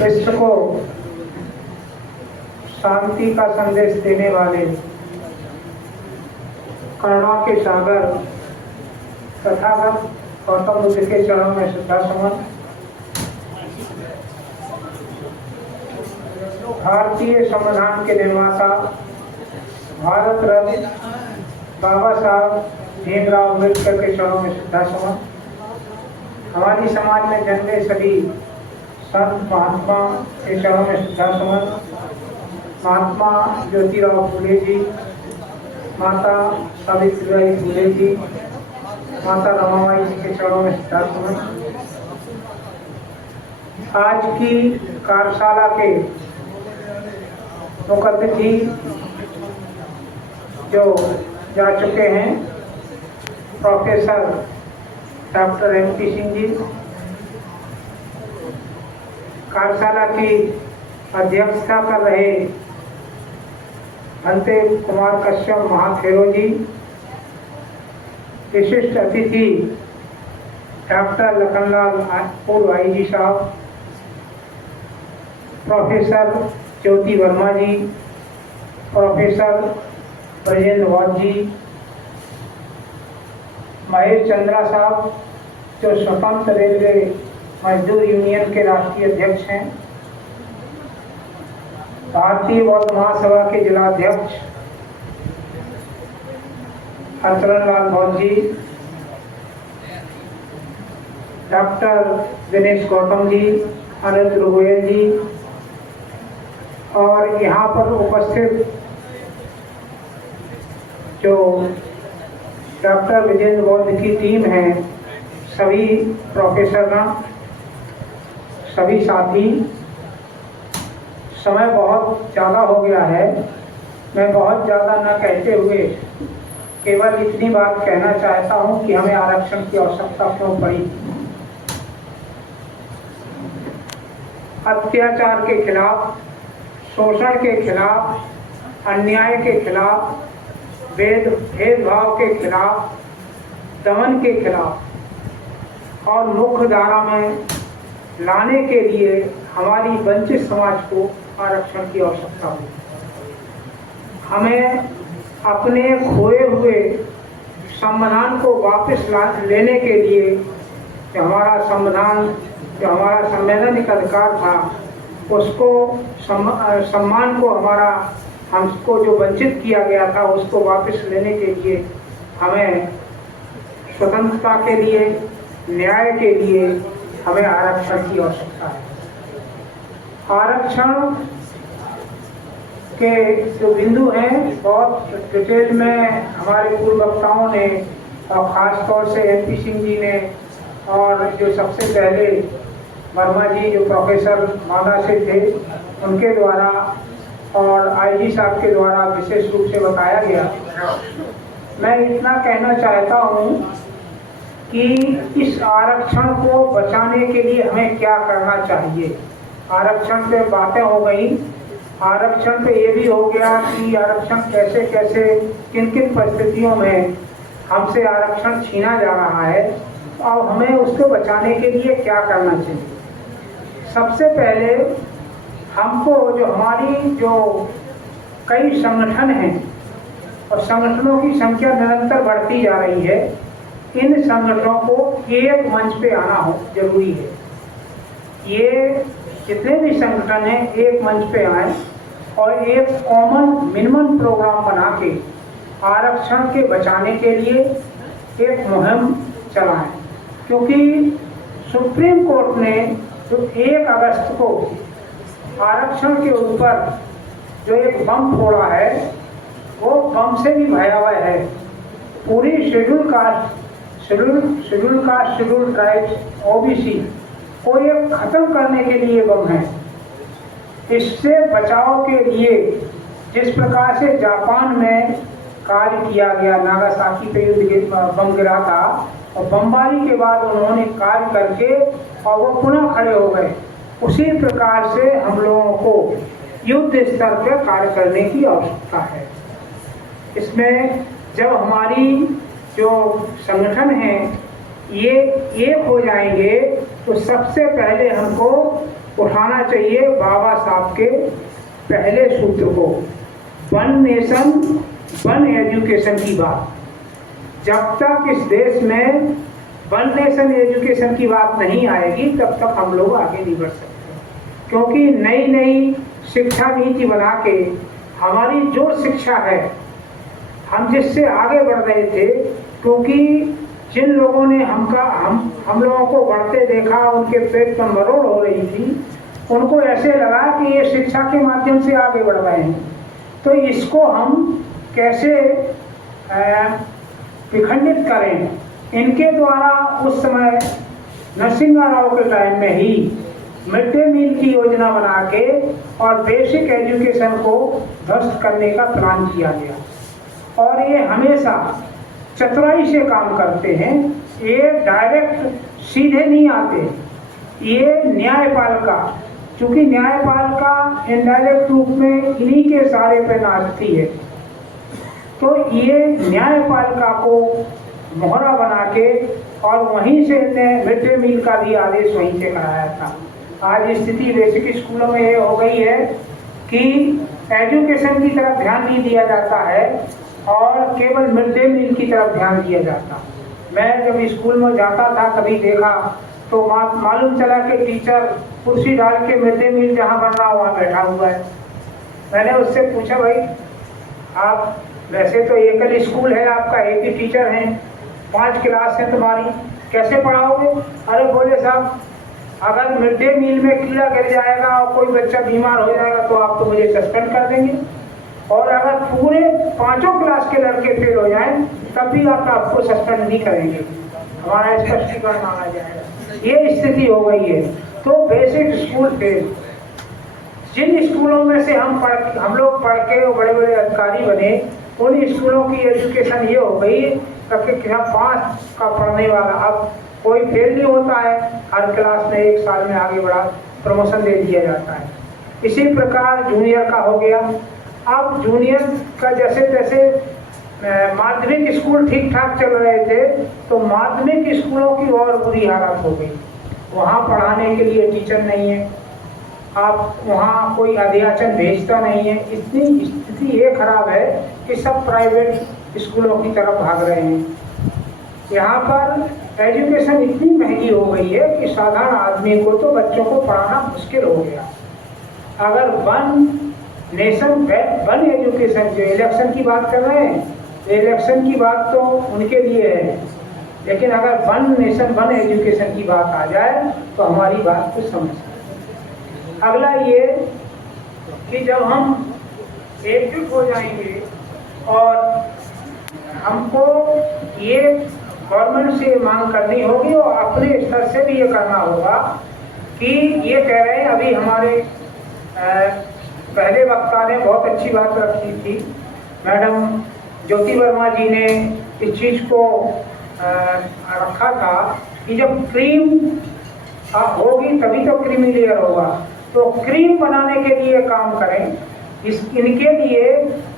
विश्व को शांति का संदेश देने वाले करुणा के सागर तथागत गौतम बुद्ध के चरणों में श्रद्धासुमन। भारतीय संविधान के निर्माता भारत रत्न बाबा साहब भीमराव अम्बेडकर के चरणों में श्रद्धासुमन। हमारी समाज में जन्मे सभी संत महात्मा के चरणों में श्रद्धासुमन। महात्मा ज्योतिराव फूले जी, माता सावित्रीबाई फूले जी, माता रमाबाई जी के चरणों में श्रद्धासुमन। आज की कार्यशाला के मुख्य अतिथि जो जा चुके हैं, professor doctor MP Singh ji, कार्यशाला की अध्यक्षता कर रहे भंते कुमार कश्यप महाथेरो जी, विशिष्ट अतिथि डॉक्टर लखनलाल पूर्व IG Sahab, professor Jyoti Verma ji, professor Brajendra वॉट जी, महेश चंद्रा साहब जो स्वतंत्र रेलवे मजदूर यूनियन के राष्ट्रीय अध्यक्ष हैं, भारतीय बौद्ध महासभा के जिलाध्यक्ष हरचरण लाल बौद्ध जी, डॉक्टर दिनेश गौतम जी, अनंत गोयल जी और यहाँ पर उपस्थित जो डॉक्टर विजेंद्र बौद्ध की टीम है, सभी प्रोफेसरगण, सभी साथी। समय बहुत ज़्यादा हो गया है, मैं बहुत ज़्यादा न कहते हुए केवल इतनी बात कहना चाहता हूँ कि हमें आरक्षण की आवश्यकता क्यों पड़ी। अत्याचार के खिलाफ, शोषण के खिलाफ, अन्याय के खिलाफ, भेदभाव के खिलाफ, दमन के खिलाफ और मुख्य धारा में लाने के लिए हमारी वंचित समाज को आरक्षण की आवश्यकता हुई। हमें अपने खोए हुए संविधान को वापस लेने के लिए जो हमारा संविधान, जो हमारा संवैधानिक अधिकार था, उसको सम्मान को हमको जो वंचित किया गया था, उसको वापस लेने के लिए हमें स्वतंत्रता के लिए, न्याय के लिए हमें आरक्षण की आवश्यकता है। आरक्षण के जो बिंदु हैं बहुत डिटेल में हमारे पूर्व वक्ताओं ने और ख़ास तौर से MP सिंह जी ने और जो सबसे पहले वर्मा जी जो प्रोफेसर मादा से थे उनके द्वारा और IG साहब के द्वारा विशेष रूप से बताया गया। मैं इतना कहना चाहता हूँ कि इस आरक्षण को बचाने के लिए हमें क्या करना चाहिए। आरक्षण पे बातें हो गई, आरक्षण पे ये भी हो गया कि आरक्षण कैसे कैसे किन किन परिस्थितियों में हमसे आरक्षण छीना जा रहा है और हमें उसको बचाने के लिए क्या करना चाहिए। सबसे पहले हमको जो हमारी जो कई संगठन हैं और संगठनों की संख्या निरंतर बढ़ती जा रही है, इन संगठनों को एक मंच पे आना हो जरूरी है। ये जितने भी संगठन हैं एक मंच पे आए और एक कॉमन मिनिमम प्रोग्राम बना के आरक्षण के बचाने के लिए एक मुहिम चलाएं। क्योंकि सुप्रीम कोर्ट ने जो 1 अगस्त को आरक्षण के ऊपर जो एक बम फोड़ा है, वो बम से भी भयावह है। पूरी schedule caste, schedule tribes, OBC को ये खत्म करने के लिए बम है। इससे बचाव के लिए जिस प्रकार से जापान में कार्य किया गया, नागासाकी पे युद्ध बम गिरा था और बमबारी के बाद उन्होंने कार्य करके और वो पुनः खड़े हो गए, उसी प्रकार से हम लोगों को युद्ध स्तर पर कार्य करने की आवश्यकता है। इसमें जब हमारी जो संगठन हैं ये एक हो जाएंगे तो सबसे पहले हमको उठाना चाहिए बाबा साहब के पहले सूत्र को, वन नेशन वन एजुकेशन की बात। जब तक इस देश में वन नेशन एजुकेशन की बात नहीं आएगी तब तक हम लोग आगे नहीं बढ़ सकते, क्योंकि नई नई शिक्षा नीति बना के हमारी जो शिक्षा है हम जिससे आगे बढ़ रहे थे, क्योंकि जिन लोगों ने हम लोगों को बढ़ते देखा, उनके पेट पर मरोड़ हो रही थी, उनको ऐसे लगा कि ये शिक्षा के माध्यम से आगे बढ़ रहे हैं, तो इसको हम कैसे विखंडित करें। इनके द्वारा उस समय नरसिम्हा राव के टाइम में ही मिड डे मील की योजना बना के और बेसिक एजुकेशन को ध्वस्त करने का प्लान किया गया, और ये हमेशा चतुराई से काम करते हैं, ये डायरेक्ट सीधे नहीं आते, ये न्यायपालिका, चूंकि न्यायपालिका इनडायरेक्ट रूप में इन्हीं के सहारे पे नाचती है, तो ये न्यायपालिका को मोहरा बना के और वहीं से मिड डे मील का भी आदेश वहीं से कराया था। आज स्थिति बेसिक स्कूलों में ये हो गई है कि एजुकेशन की तरफ ध्यान नहीं दिया जाता है और केवल मिड डे मील की तरफ ध्यान दिया जाता। मैं जब स्कूल में जाता था कभी देखा तो मालूम चला कि टीचर कुर्सी डाल के मिड डे मील जहाँ बन रहा वहाँ बैठा हुआ है। मैंने उससे पूछा, भाई आप वैसे तो एकल स्कूल है आपका, एक ही टीचर हैं, 5 क्लास है तुम्हारी, कैसे पढ़ाओगे? अरे बोले साहब, अगर मिड डे मील में कीड़ा गिर जाएगा और कोई बच्चा बीमार हो जाएगा तो आप तो मुझे सस्पेंड कर देंगे, और अगर पूरे 5 क्लास के लड़के फेल हो जाएं तब भी आपको सस्पेंड नहीं करेंगे, हमारा स्पष्टीकरण मांगा जाएगा। ये स्थिति हो गई है। तो बेसिक स्कूल फेल। जिन स्कूलों में से हम लोग पढ़ के बड़े बड़े अधिकारी बने, उन स्कूलों की एजुकेशन ये हो गई कि 5 का पढ़ने वाला अब कोई फेल नहीं होता है, हर क्लास में 1 साल में आगे बढ़ा प्रमोशन दे दिया जाता है। इसी प्रकार जूनियर का हो गया। अब जूनियर का जैसे तैसे माध्यमिक स्कूल ठीक ठाक चल रहे थे तो माध्यमिक स्कूलों की और बुरी हालत हो गई। वहाँ पढ़ाने के लिए टीचर नहीं है, आप वहाँ कोई अध्याचन भेजता नहीं है। इतनी स्थिति ये खराब है कि सब प्राइवेट स्कूलों की तरफ भाग रहे हैं। यहाँ पर एजुकेशन इतनी महंगी हो गई है कि साधारण आदमी को तो बच्चों को पढ़ाना मुश्किल हो गया। अगर वन नेशन वन एजुकेशन, जो इलेक्शन की बात कर रहे हैं, इलेक्शन की बात तो उनके लिए है, लेकिन अगर वन नेशन वन एजुकेशन की बात आ जाए तो हमारी बात को समझ सकते। अगला ये कि जब हम एकजुट हो जाएंगे और हमको ये गवर्नमेंट से मांग करनी होगी और अपने स्तर से भी ये करना होगा कि ये कह रहे हैं, अभी हमारे पहले वक्ता ने बहुत अच्छी बात रखी थी, मैडम ज्योति वर्मा जी ने इस चीज़ को रखा था कि जब क्रीम होगी तभी तो क्रीमी लेयर होगा, तो क्रीम बनाने के लिए काम करें। इनके लिए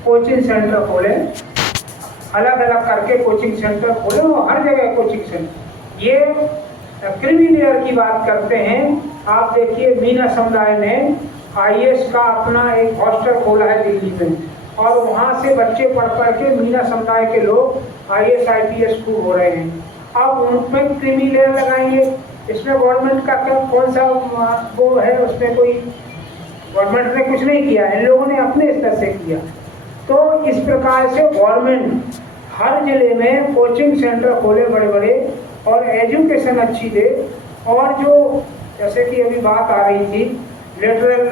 कोचिंग सेंटर खोलें, अलग अलग करके कोचिंग सेंटर खोलें और हर जगह कोचिंग सेंटर। ये क्रीमी लेयर की बात करते हैं। आप देखिए मीना समुदाय ने IAS का अपना एक हॉस्टल खोला है दिल्ली में, और वहाँ से बच्चे पढ़ के मीना समुदाय के लोग IAS IPS खूब हो रहे हैं। अब उनमें क्रीमी लेयर लगाएंगे, इसमें गवर्नमेंट का क्या कौन सा वो है? उसमें कोई गवर्नमेंट ने कुछ नहीं किया, इन लोगों ने अपने स्तर से किया। तो इस प्रकार से गवर्नमेंट हर जिले में कोचिंग सेंटर खोले बड़े बड़े और एजुकेशन अच्छी दे। और जो जैसे कि अभी बात आ रही थी लेटरल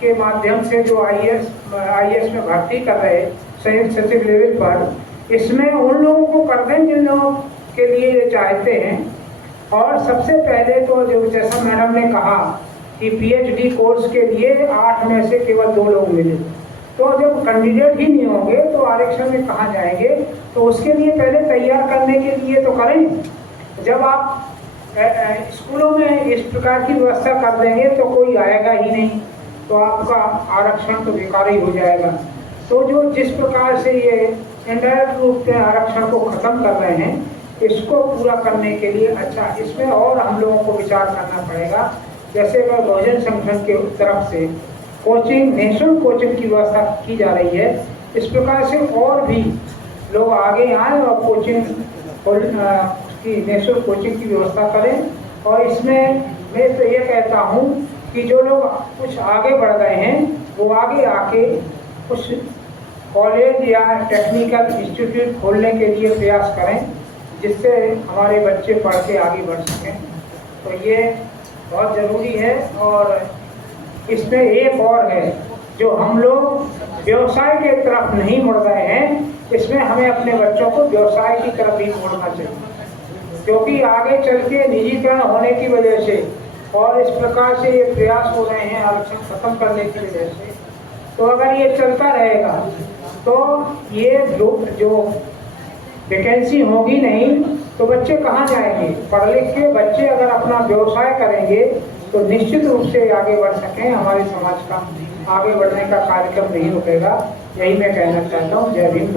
के माध्यम से जो IAS में भर्ती कर रहे संयुक्त सचिव लेवल पर, इसमें उन लोगों को कर दें जिन लोगों के लिए ये चाहते हैं। और सबसे पहले तो जो जैसा मैडम ने कहा कि PhD कोर्स के लिए 8 में से केवल 2 लोग मिले, तो जब कैंडिडेट ही नहीं होंगे तो आरक्षण में कहाँ जाएंगे? तो उसके लिए पहले तैयार करने के लिए तो करें। जब आप स्कूलों में इस प्रकार की व्यवस्था कर देंगे तो कोई आएगा ही नहीं, तो आपका आरक्षण तो बेकार ही हो जाएगा। तो जो जिस प्रकार से ये इनडायरेक्ट रूप से आरक्षण को ख़त्म कर रहे हैं, इसको पूरा करने के लिए अच्छा इसमें और हम लोगों को विचार करना पड़ेगा। जैसे मैं बहुजन संगठन के तरफ से कोचिंग नेशनल कोचिंग की व्यवस्था की जा रही है, इस प्रकार से और भी लोग आगे आए और कोचिंग की नेशनल कोचिंग की व्यवस्था करें। और इसमें मैं तो ये कहता हूँ कि जो लोग कुछ आगे बढ़ गए हैं वो आगे आके कुछ कॉलेज या टेक्निकल इंस्टीट्यूट खोलने के लिए प्रयास करें, जिससे हमारे बच्चे पढ़ के आगे बढ़ सकें। तो ये बहुत ज़रूरी है। और इसमें एक और है, जो हम लोग व्यवसाय के तरफ नहीं मुड़ रहे हैं, इसमें हमें अपने बच्चों को व्यवसाय की तरफ ही मोड़ना चाहिए, क्योंकि आगे चल के निजीकरण होने की वजह से और इस प्रकार से ये प्रयास हो रहे हैं आरक्षण खत्म करने की वजह से, तो अगर ये चलता रहेगा तो ये जो वैकेंसी होगी नहीं तो बच्चे कहाँ जाएंगे। पढ़ लिख के बच्चे अगर अपना व्यवसाय करेंगे तो निश्चित रूप से आगे बढ़ सकें। हमारे समाज का आगे बढ़ने का कार्यक्रम नहीं रुकेगा। यही मैं कहना चाहता हूँ। जय भीम।